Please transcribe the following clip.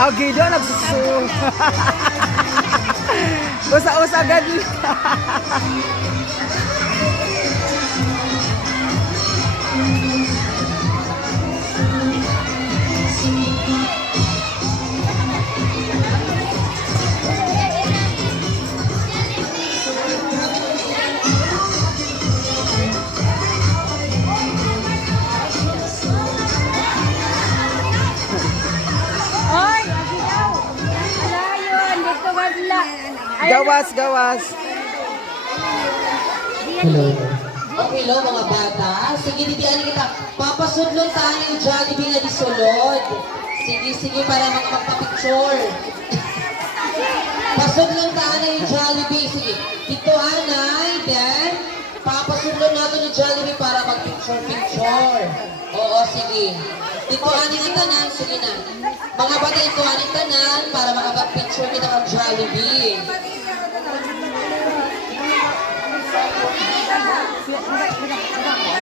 Ah, Gido, nagsusu. Usa-usa gadi. Oy, agiyaw. Alayon, dito wala. Gawas, gawas. Hello. Okay, hello mga bata. Sige, didianin kita. Papasudlon tayo yung Jollibee na disulod. Sige, sige, para magpapicture. Pasudlon tayo yung Jollibee. Sige, dito anay, then, papasudlon natin yung Jollibee para mag-picture-picture. Oo, sige. Dito anay ang tanan, sige na. Mga bata, dito anay tanan para makapag-picture kita ng Jollibee.